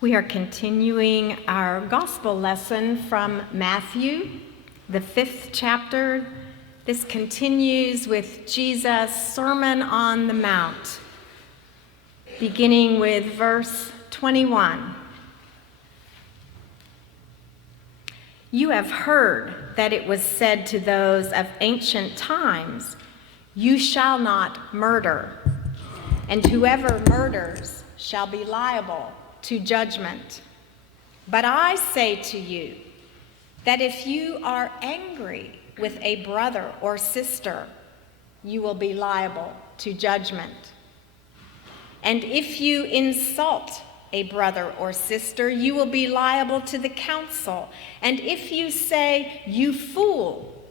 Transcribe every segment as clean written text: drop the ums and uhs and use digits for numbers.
We are continuing our gospel lesson from Matthew, the 5th chapter. This continues with Jesus' Sermon on the Mount, beginning with verse 21. You have heard that it was said to those of ancient times, "You shall not murder, and whoever murders shall be liable to judgment. But I say to you that if you are angry with a brother or sister, you will be liable to judgment. And if you insult a brother or sister, you will be liable to the council. And if you say, 'You fool,'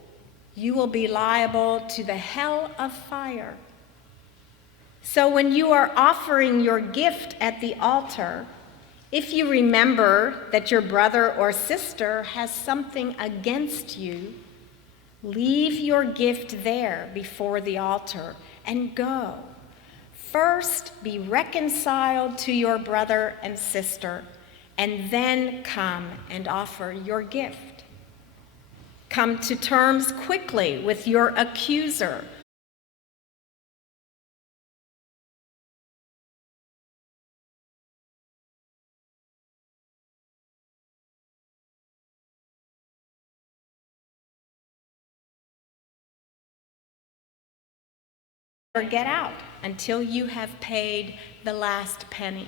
you will be liable to the hell of fire. So when you are offering your gift at the altar, if you remember that your brother or sister has something against you, leave your gift there before the altar and go. First be reconciled to your brother and sister, and then come and offer your gift. Come to terms quickly with your accuser. Or get out until you have paid the last penny.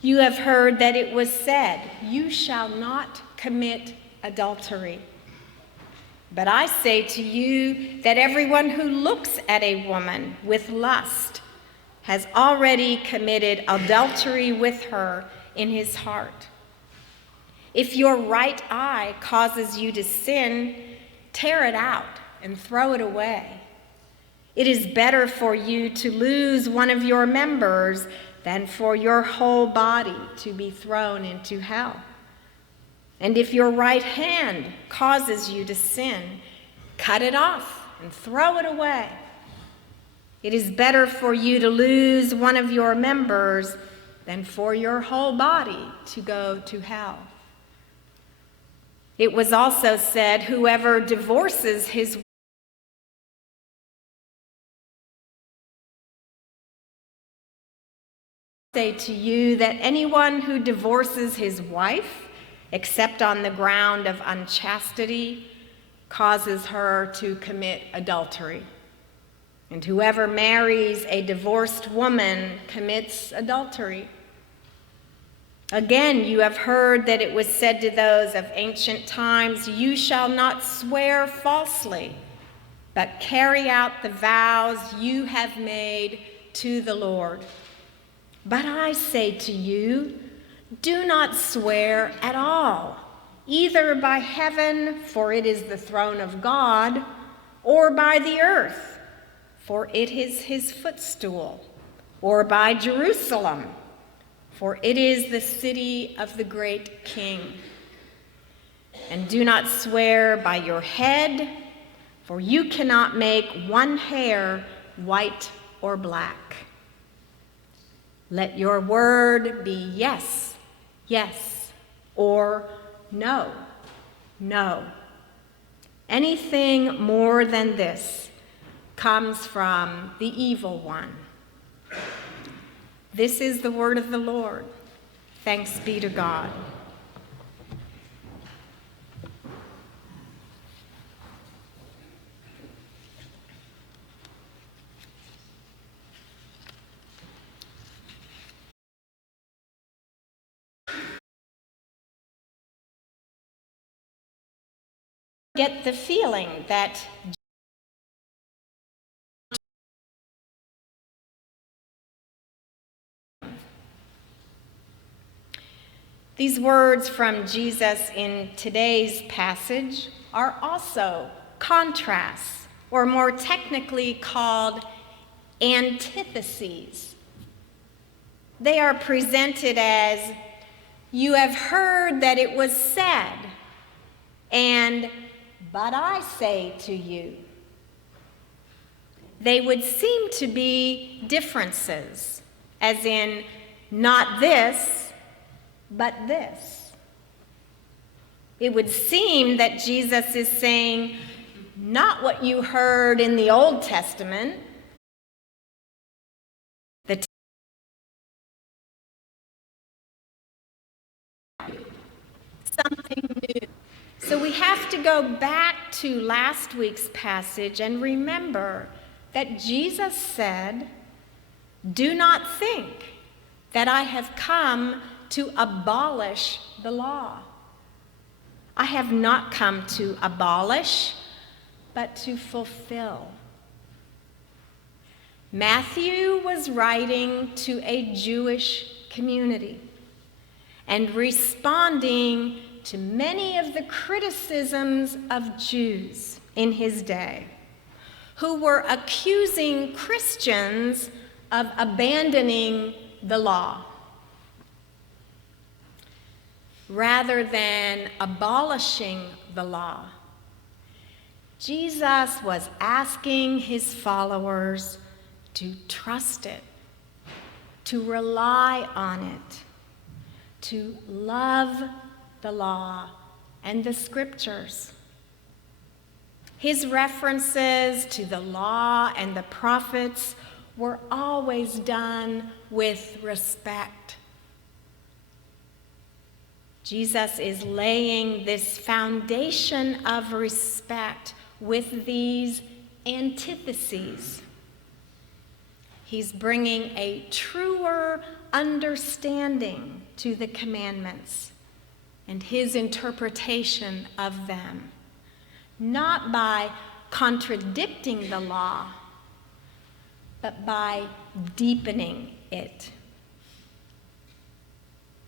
You have heard that it was said, 'You shall not commit adultery.' But I say to you that everyone who looks at a woman with lust has already committed adultery with her in his heart. If your right eye causes you to sin, tear it out and throw it away. It is better for you to lose one of your members than for your whole body to be thrown into hell. And if your right hand causes you to sin, cut it off and throw it away. It is better for you to lose one of your members than for your whole body to go to hell. It was also said, whoever divorces his say to you that anyone who divorces his wife, except on the ground of unchastity, causes her to commit adultery. And whoever marries a divorced woman commits adultery. Again, you have heard that it was said to those of ancient times, 'You shall not swear falsely, but carry out the vows you have made to the Lord.' But I say to you, do not swear at all, either by heaven, for it is the throne of God, or by the earth, for it is his footstool, or by Jerusalem, for it is the city of the great King. And do not swear by your head, for you cannot make one hair white or black. Let your word be yes, yes, or no, no. Anything more than this comes from the evil one. This is the word of the Lord. Thanks be to God. Get the feeling that these words from Jesus in today's passage are also contrasts, or more technically called antitheses. They are presented as, "You have heard that it was said," and "But I say to you." They would seem to be differences, as in, not this, but this. It would seem that Jesus is saying, not what you heard in the Old Testament, something new. So we have to go back to last week's passage and remember that Jesus said, "Do not think that I have come to abolish the law. I have not come to abolish, but to fulfill." Matthew was writing to a Jewish community and responding to many of the criticisms of Jews in his day, who were accusing Christians of abandoning the law. Rather than abolishing the law, Jesus was asking his followers to trust it, to rely on it, to love the law and the scriptures. His references to the law and the prophets were always done with respect. Jesus is laying this foundation of respect with these antitheses. He's bringing a truer understanding to the commandments and his interpretation of them, not by contradicting the law, but by deepening it.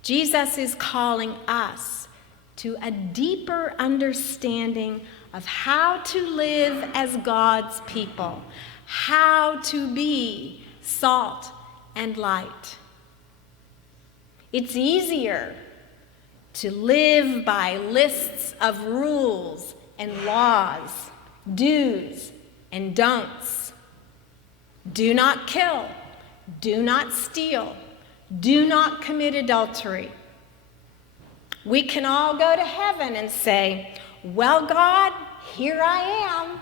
Jesus is calling us to a deeper understanding of how to live as God's people, how to be salt and light. It's easier to live by lists of rules and laws, do's and don'ts. Do not kill, do not steal, do not commit adultery. We can all go to heaven and say, "Well, God, here I am.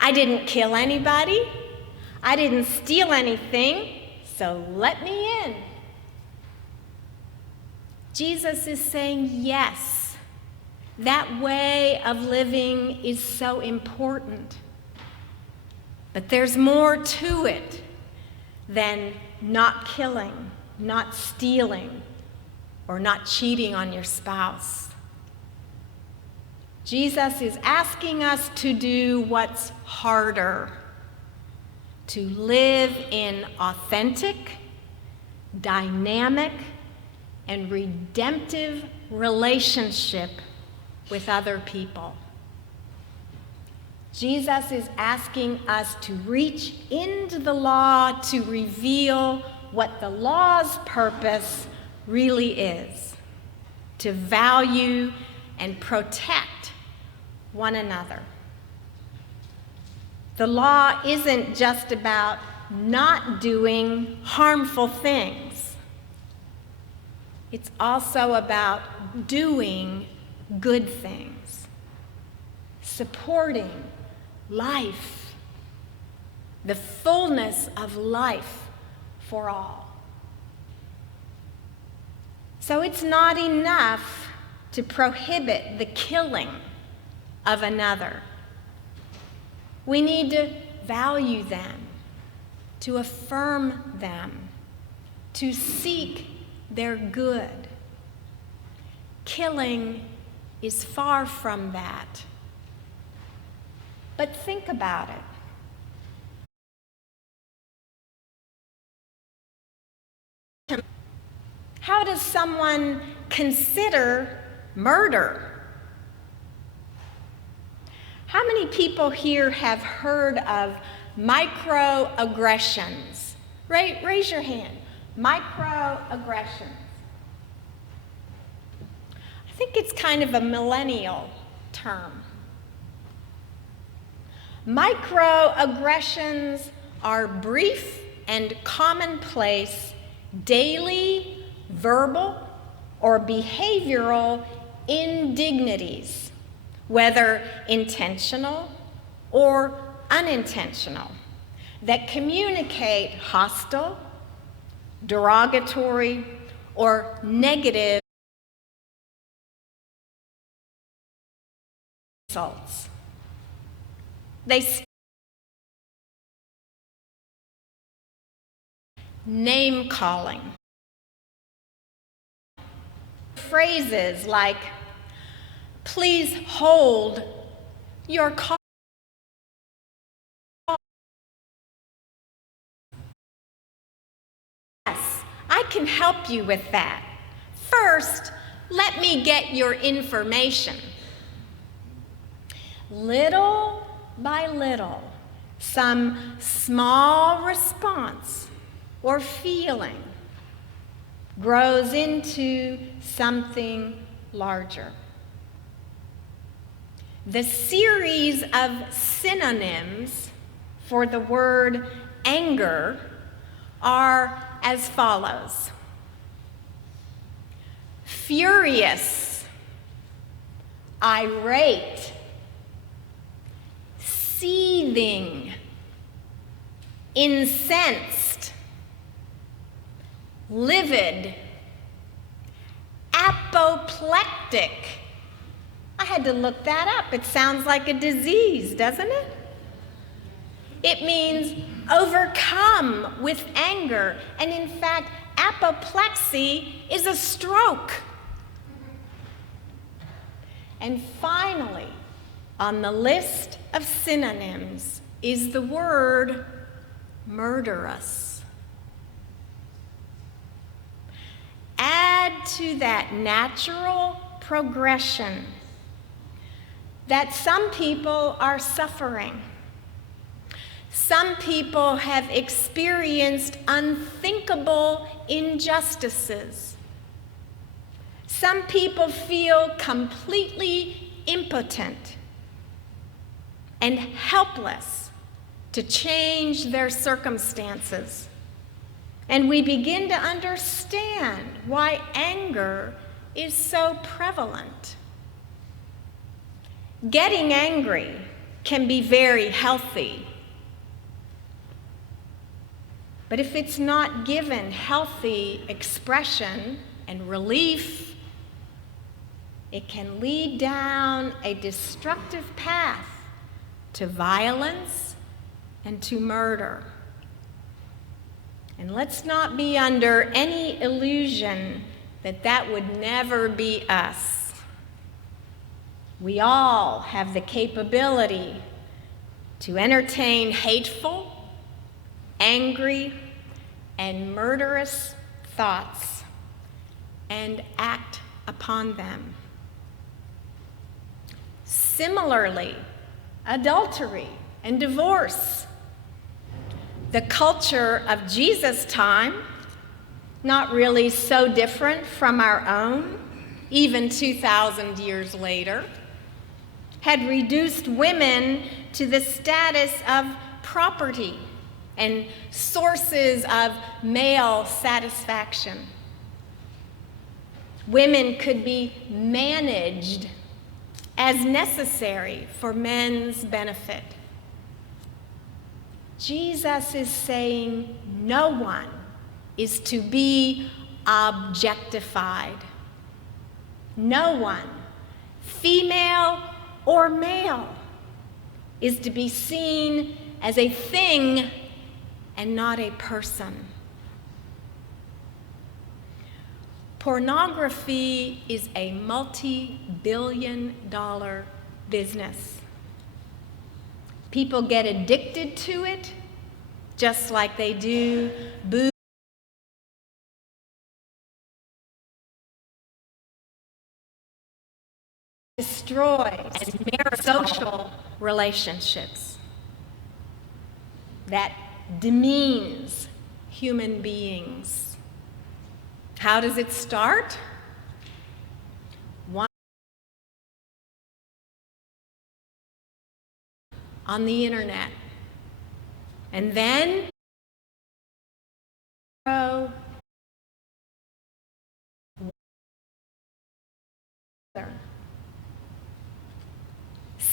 I didn't kill anybody. I didn't steal anything, so let me in." Jesus is saying, yes, that way of living is so important. But there's more to it than not killing, not stealing, or not cheating on your spouse. Jesus is asking us to do what's harder, to live in authentic, dynamic, and redemptive relationship with other people. Jesus is asking us to reach into the law to reveal what the law's purpose really is, to value and protect one another. The law isn't just about not doing harmful things. It's also about doing good things, supporting life, the fullness of life for all. So it's not enough to prohibit the killing of another. We need to value them, to affirm them, to seek their good. Killing is far from that. But think about it. How does someone consider murder? How many people here have heard of microaggressions? Raise your hand. Microaggressions. I think it's kind of a millennial term. Microaggressions are brief and commonplace daily, verbal, or behavioral indignities, whether intentional or unintentional, that communicate hostile, derogatory, or negative insults. Name calling. Phrases like, please hold your call. Yes, I can help you with that. First, let me get your information. Little by little, some small response or feeling grows into something larger. The series of synonyms for the word anger are as follows: furious, irate, seething, incensed, livid, apoplectic. I had to look that up. It sounds like a disease, doesn't it? It means overcome with anger. And in fact, apoplexy is a stroke. And finally, on the list of synonyms is the word murderous. Add to that natural progression that some people are suffering. Some people have experienced unthinkable injustices. Some people feel completely impotent and helpless to change their circumstances. And we begin to understand why anger is so prevalent. Getting angry can be very healthy. But if it's not given healthy expression and relief, it can lead down a destructive path to violence and to murder. And let's not be under any illusion that that would never be us. We all have the capability to entertain hateful, angry, and murderous thoughts and act upon them. Similarly, adultery and divorce. The culture of Jesus' time, not really so different from our own, even 2,000 years later, had reduced women to the status of property and sources of male satisfaction. Women could be managed as necessary for men's benefit. Jesus is saying no one is to be objectified. No one, female or male, is to be seen as a thing and not a person. Pornography is a multi-billion-dollar business. People get addicted to it just like they do booze. Destroys social relationships. That demeans human beings. How does it start? On the internet. And then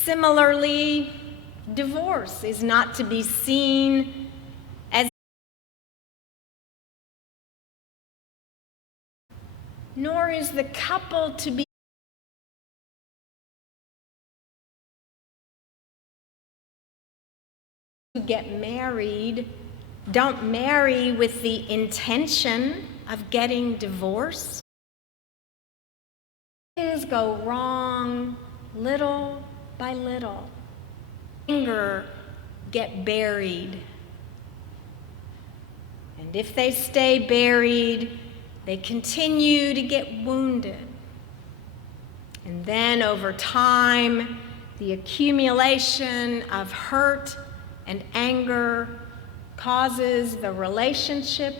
Similarly, divorce is not to be seen as, nor is the couple to be to get married. Don't marry with the intention of getting divorced. Things go wrong little by little. Anger get buried. And if they stay buried, they continue to get wounded. And then over time, the accumulation of hurt and anger causes the relationship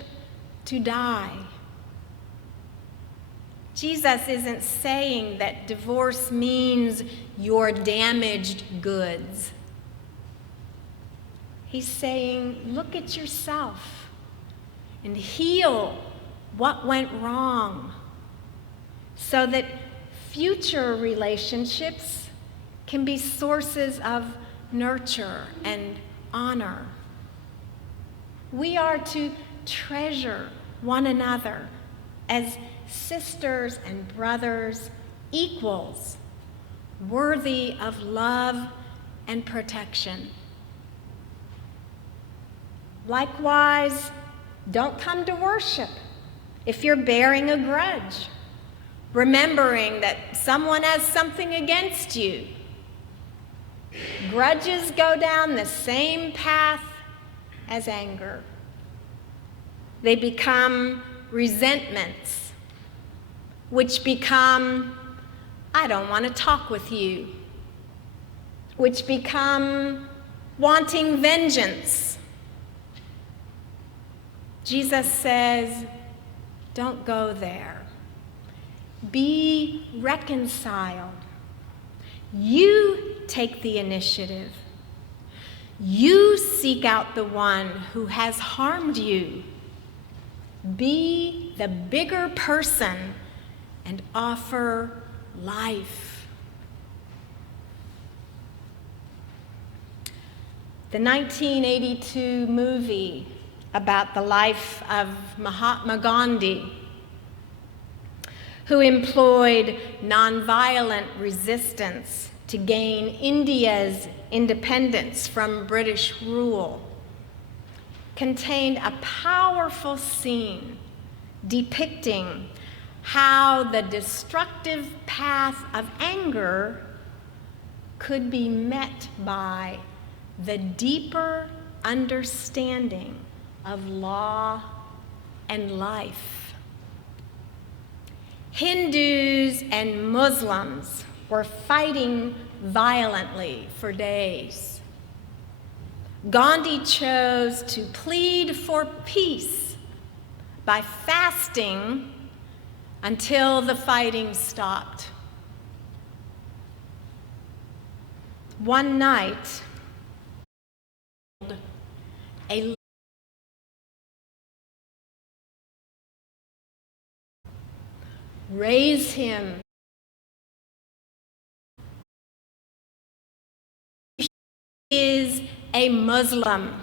to die. Jesus isn't saying that divorce means you're damaged goods. He's saying, look at yourself and heal what went wrong so that future relationships can be sources of nurture and honor. We are to treasure one another as sisters and brothers, equals, worthy of love and protection. Likewise, don't come to worship if you're bearing a grudge, remembering that someone has something against you. Grudges go down the same path as anger. They become resentments, which become, I don't want to talk with you, which become wanting vengeance. Jesus says, don't go there. Be reconciled. You take the initiative. You seek out the one who has harmed you. Be the bigger person and offer life. The 1982 movie about the life of Mahatma Gandhi, who employed nonviolent resistance to gain India's independence from British rule, contained a powerful scene depicting how the destructive path of anger could be met by the deeper understanding of law and life. Hindus and Muslims were fighting violently for days. Gandhi chose to plead for peace by fasting until the fighting stopped. One night, a raise him. Is a Muslim,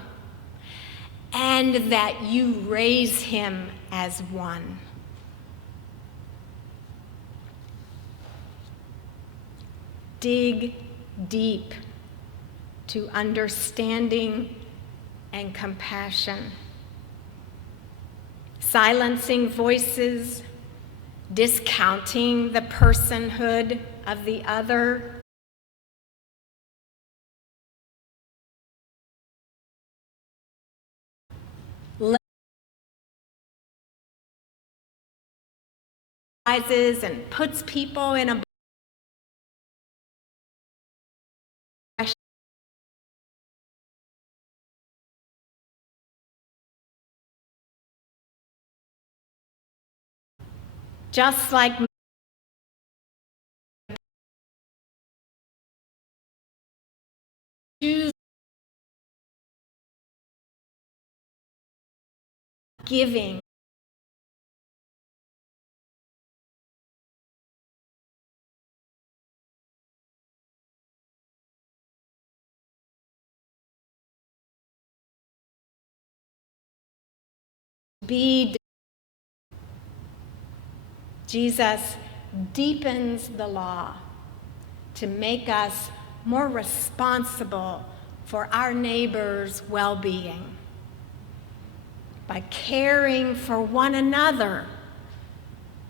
and that you raise him as one. Dig deep to understanding and compassion. Silencing voices, discounting the personhood of the other, and puts people in a just like giving. Jesus deepens the law to make us more responsible for our neighbor's well-being. By caring for one another,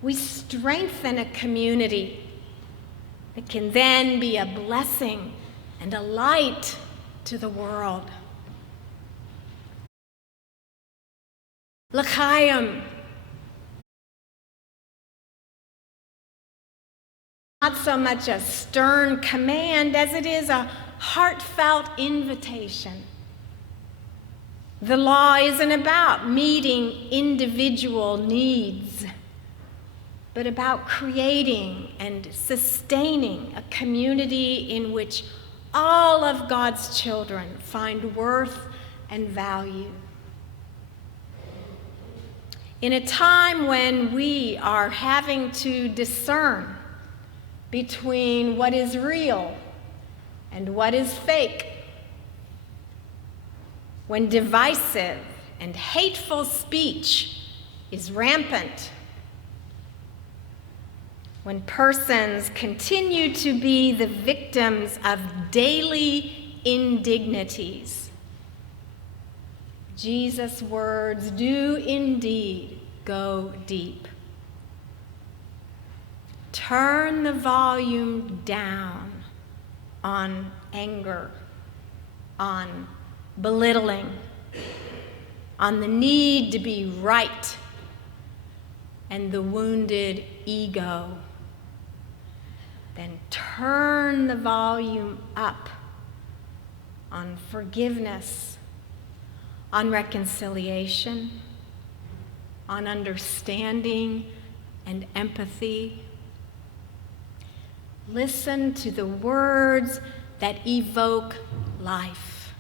we strengthen a community that can then be a blessing and a light to the world. L'chaim. Not so much a stern command as it is a heartfelt invitation. The law isn't about meeting individual needs, but about creating and sustaining a community in which all of God's children find worth and value. In a time when we are having to discern between what is real and what is fake, when divisive and hateful speech is rampant, when persons continue to be the victims of daily indignities, Jesus' words do indeed go deep. Turn the volume down on anger, on belittling, on the need to be right, and the wounded ego. Then turn the volume up on forgiveness, on reconciliation, on understanding and empathy. Listen to the words that evoke life.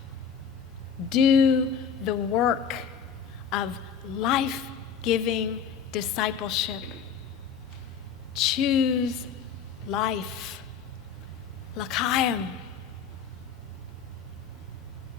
Do the work of life-giving discipleship. Choose life. L'chaim.